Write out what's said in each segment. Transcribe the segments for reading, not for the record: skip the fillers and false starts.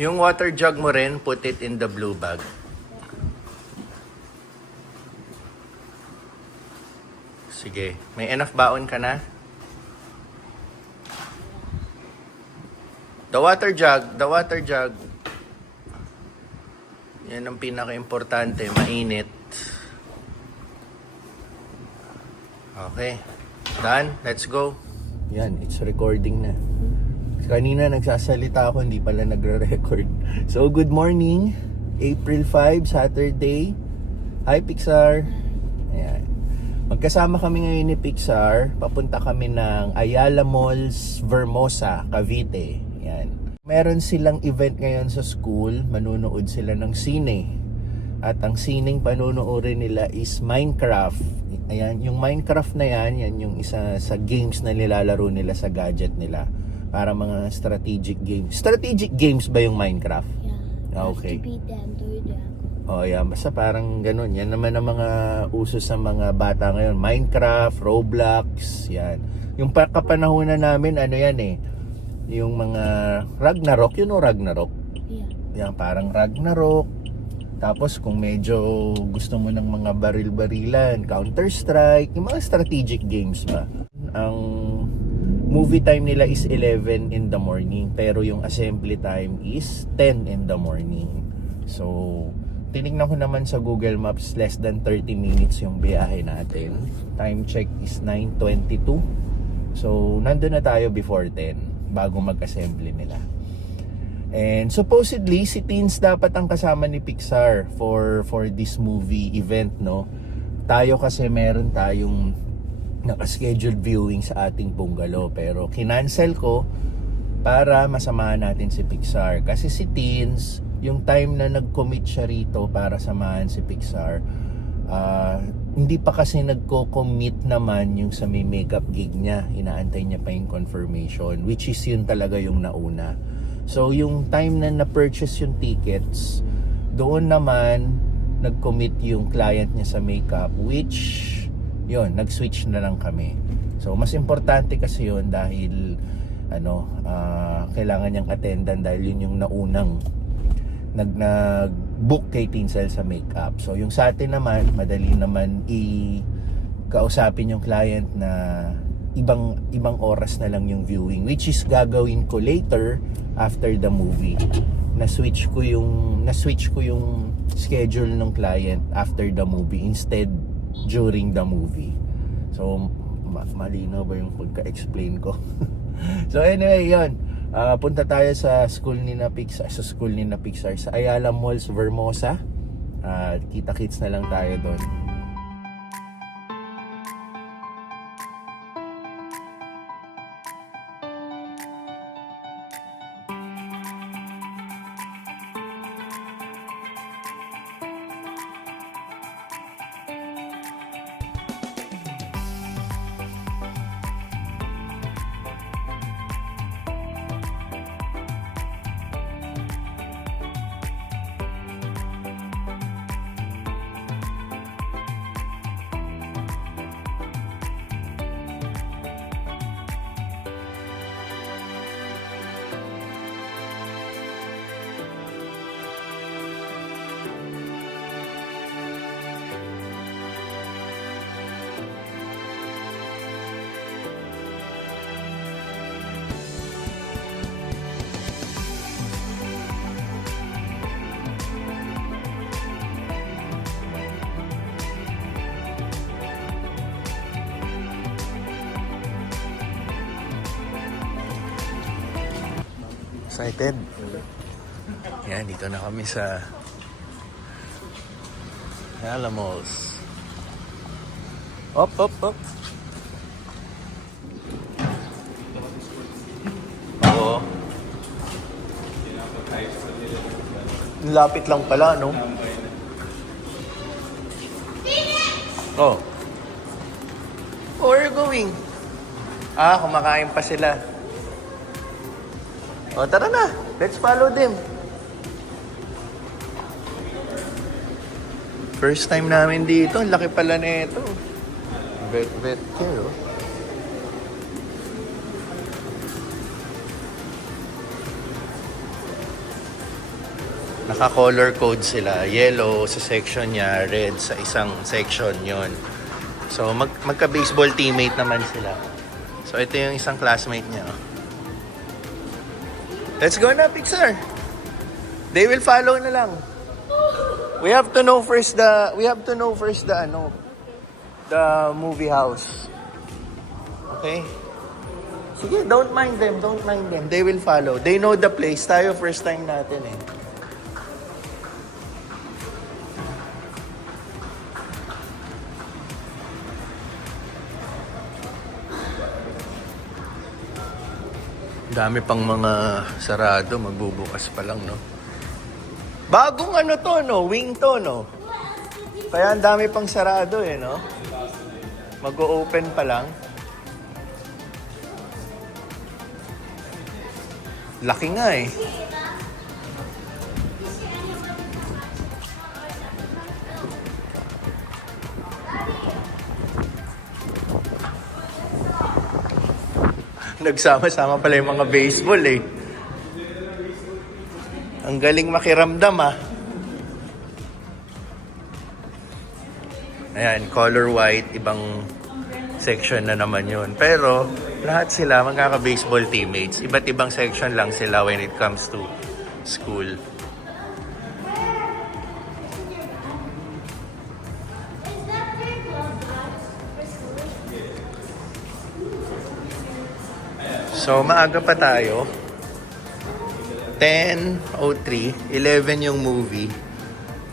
Yung water jug mo rin, put it in the blue bag. Sige, may enough baon ka na? The water jug. Yan ang pinaka-importante, mainit. Okay, done, let's go. Yan, it's recording na. Kanina nagsasalita ako, hindi pala nagre-record. So, good morning. April 5, Saturday. Hi, Pixar. Ayan. Magkasama kami ngayon ni Pixar. Papunta kami ng Ayala Malls, Vermosa, Cavite. Ayan. Meron silang event ngayon sa school. Manunood sila ng sine. At ang sineng panunuorin nila is Minecraft. Ayan, yung Minecraft na yan yung isa sa games na nilalaro nila sa gadget nila. Para mga strategic games. Strategic games ba yung Minecraft? Yeah. Okay. To beat them, do them. Oh, yeah. Basta parang ganun. Yan naman ang mga uso sa mga bata ngayon. Minecraft, Roblox, yan. Yung kapanahunan namin, ano yan eh. Yung mga Ragnarok. You know Ragnarok? Yeah. Yan, parang Ragnarok. Tapos kung medyo gusto mo ng mga baril-barilan, Counter-Strike, yung mga strategic games ba. Ang movie time nila is 11 in the morning, pero yung assembly time is 10 in the morning. So, tinignan ko naman sa Google Maps, less than 30 minutes yung biyahe natin. Time check is 9:22. So, nandun na tayo before 10, bago mag-assembly nila. And supposedly, si Teens dapat ang kasama ni Pixar for this movie event, no? Tayo kasi meron tayong naka-scheduled viewing sa ating bungalow, pero kinancel ko para masamahan natin si Pixar. Kasi si Teens, yung time na nag-commit siya rito para samahan si Pixar, hindi pa kasi nagko-commit naman yung sa may makeup gig niya. Inaantay niya pa yung confirmation, which is yun talaga yung nauna. So, yung time na na-purchase yung tickets, doon naman nag-commit yung client niya sa makeup, which, yun, nag-switch na lang kami. So, mas importante kasi yun dahil, kailangan niyang attendan dahil yun yung naunang nag-book kay Tinsel sa makeup. So, yung sa atin naman, madali naman i-kausapin yung client na ibang oras na lang yung viewing, which is gagawin ko later after the movie. Na-switch ko yung schedule ng client after the movie instead during the movie. So malinaw ba yung pagka-explain ko? So anyway, yun. Punta tayo sa school ni na Pixar sa Ayala Malls, Vermosa. Kita-kits na lang tayo doon. Excited? Yan, dito na kami sa Ayala Malls. Op. Oo. Lapit lang pala, no? Oh. Where are you going? Kumakain pa sila. O, tara na. Let's follow them. First time namin dito. Laki pala na ito. Vet care, oh. Naka-color code sila. Yellow sa section niya, red sa isang section yon. So, magka-baseball teammate naman sila. So, ito yung isang classmate niya. Let's go na, Pixar! They will follow na lang. We have to know first the movie house. Okay? Sige, don't mind them. They will follow. They know the place. Tayo first time natin eh. Dami pang mga sarado, magbubukas pa lang, no? Bagong ano to, no? Wing to, no? Kaya ang dami pang sarado, eh, no? Mag-o-open pa lang. Laki nga, eh. Nagsama-sama pala yung mga baseball eh. Ang galing makiramdam ah. Ayan, color white, ibang section na naman yun. Pero lahat sila magkaka-baseball teammates. Iba't ibang section lang sila when it comes to school. So, maaga pa tayo. 10:03, 11 yung movie.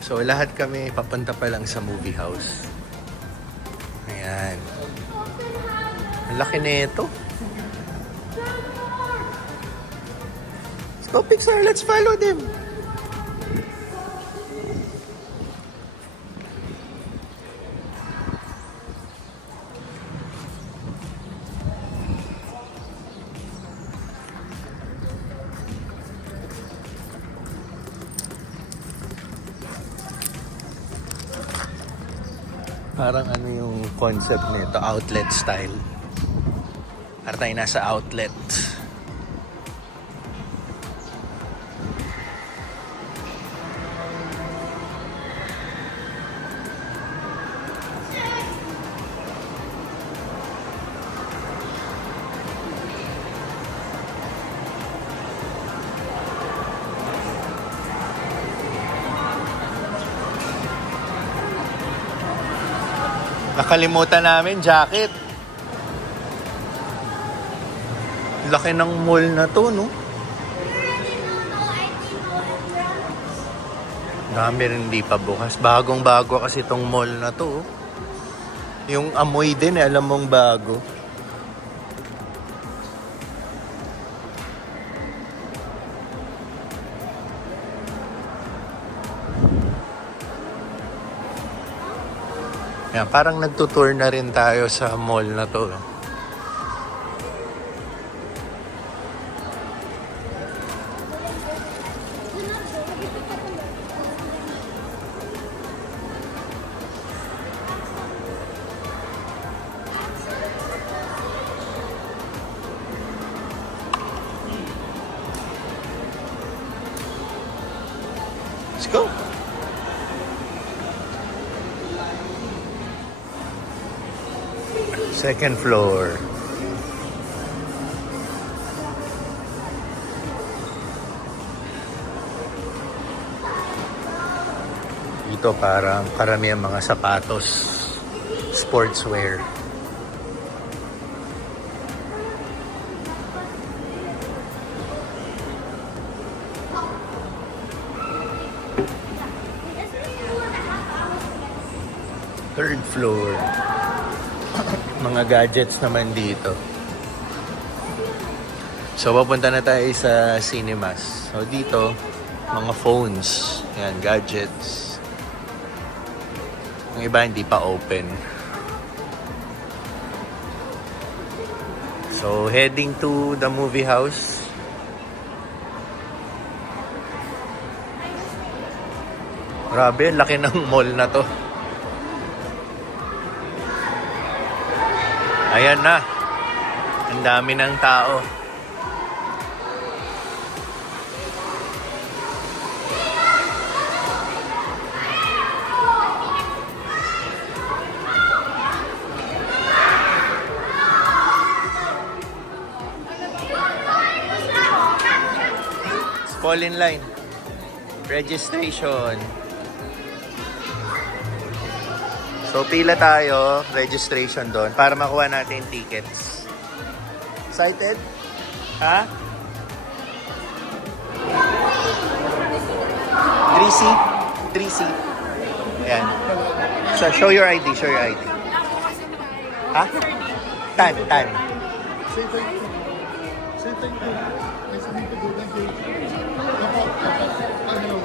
So, lahat kami papunta pa lang sa movie house. Ayan. Ang laki na ito. Let's go, Pixar. Let's follow them. Parang ano yung concept nito, outlet style. Parang tayo nasa outlet. Nakalimutan namin, jacket. Laki ng mall na to, no? Dami rin hindi pa bukas. Bagong-bago kasi itong mall na to. Oh. Yung amoy din, alam mong bago. Yan, parang nagtutour na rin tayo sa mall na to. Let's go! Second floor. Dito parang karamihan mga sapatos, sportswear. Third floor. Mga gadgets naman dito. So, papunta na tayo sa cinemas. So, dito, mga phones. Yan, gadgets. Yung iba hindi pa open. So, heading to the movie house. Grabe, laki ng mall na to. Ayan na. Ang dami ng tao. Fall in line. Registration. So, pila tayo, registration doon, para makuha natin yung tickets. Excited? Ha? 3C? 3C. Ayan. So, show your ID, show your ID. Ha? Tan. Say thank you. Say thank you. Nice to meet you. Thank you. Hello.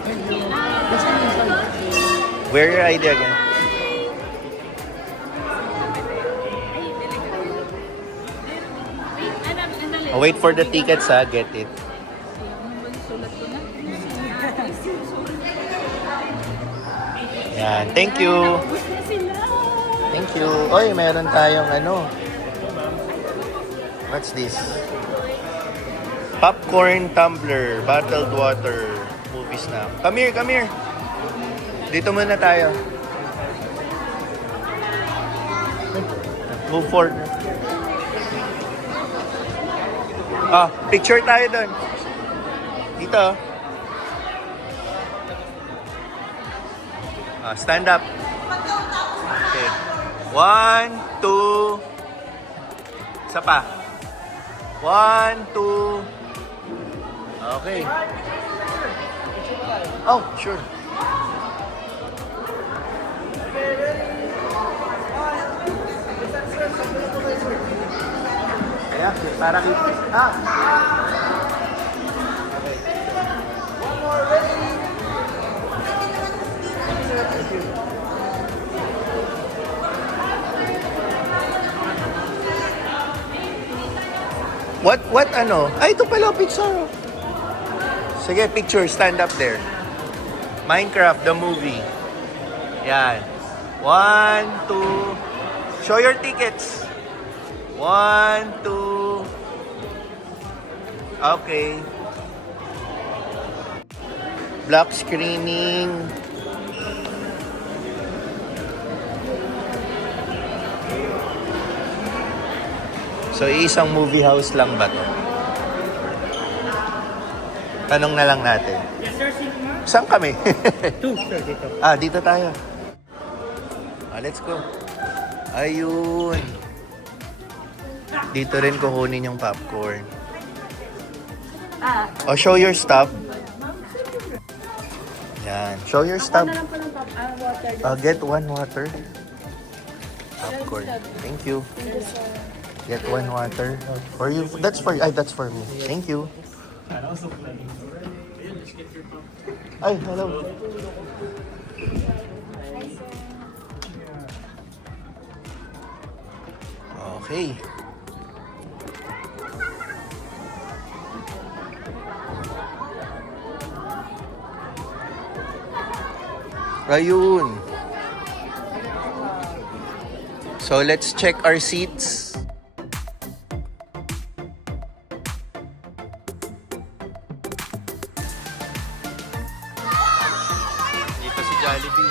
Thank you. Let's go inside. Wear your ID again. Oh, wait for the tickets ha, get it. Yan, thank you. Thank you. Oy, meron tayong ano. What's this? Popcorn tumbler, bottled water, movie snack. Come here, come here. Dito muna tayo. Move forward. Picture tayo doon. Dito. Stand up. Okay. 1, 2. Isa pa. 1, 2. Okay. Oh, sure. Kaya, para kita. Okay. One more, ready? Thank you. What ano? Ay, ito pala, picture. Sige, picture, stand up there. Minecraft, the movie. Yan. 1, 2. Show your tickets. 1, 2. Okay. Black screening. So, isang movie house lang ba to? Tanong na lang natin. Yes, sir. Saan kami? 2, sir, dito. Dito tayo. Let's go. Ayun. Dito rin kukunin yung popcorn. Show your stuff. Yan. Show your stuff. Get one water. Popcorn. Thank you. Get one water. For you. That's for me. Thank you. Ay, hello. Okay. Ayun. So let's check our seats. Dito si Jollibee.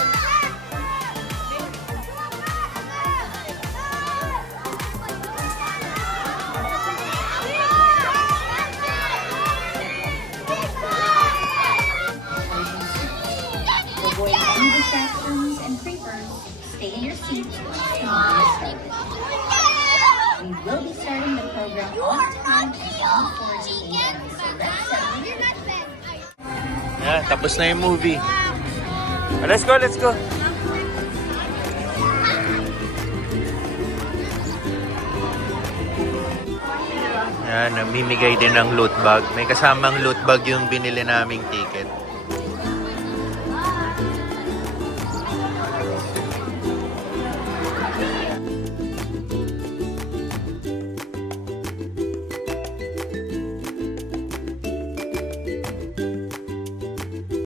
Avoid any distractions and creepers. Stay in your seat and be asleep. We will be starting the program on time at 1:40 a.m. So let's celebrate. Yan, tapos na yung movie. Let's go, let's go. Yan, namimigay din ng loot bag. May kasamang loot bag yung binili naming ticket.